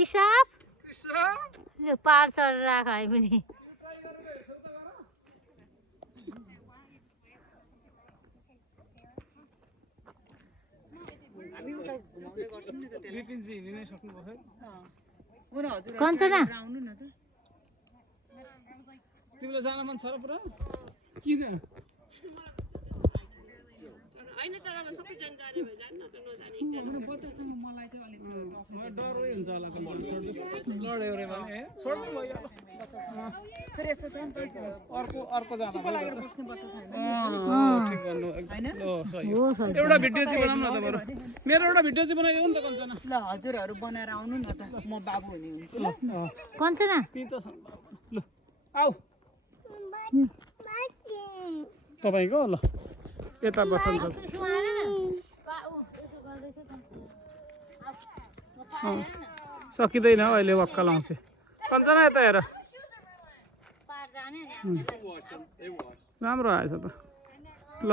किसाब यो पार चढेर राख है पनि कञ्चना तिमीलाई जान मन छ र पुरा किन हैन तर अब सबै जानकारी भए जान्न त नजाने एकजना बच्चासँग मलाई चाहिँ अलिक डरै हुन्छ होला लड्यो रे भने छोड्नु भयो बच्चासँग फेरि यस्तो छ नि त अर्को जान लागेर बस्ने बच्चा छैन ठिक भन्नु ल सही एउटा भिडियो चाहिँ बनाउनु न त बरु मेरो एउटा भिडियो चाहिँ बनाइदेऊ नि त कञ्चना ल हजुरहरू बनाएर आउनु न त म बाबु हुने हुन्छु ल कञ्चना त्यही त ल आऊ तपाईको ल यता बस्नु सकिँदैन अहिले वक्का लाउँछ कञ्चना यता हेर राम्रो आएछ त ल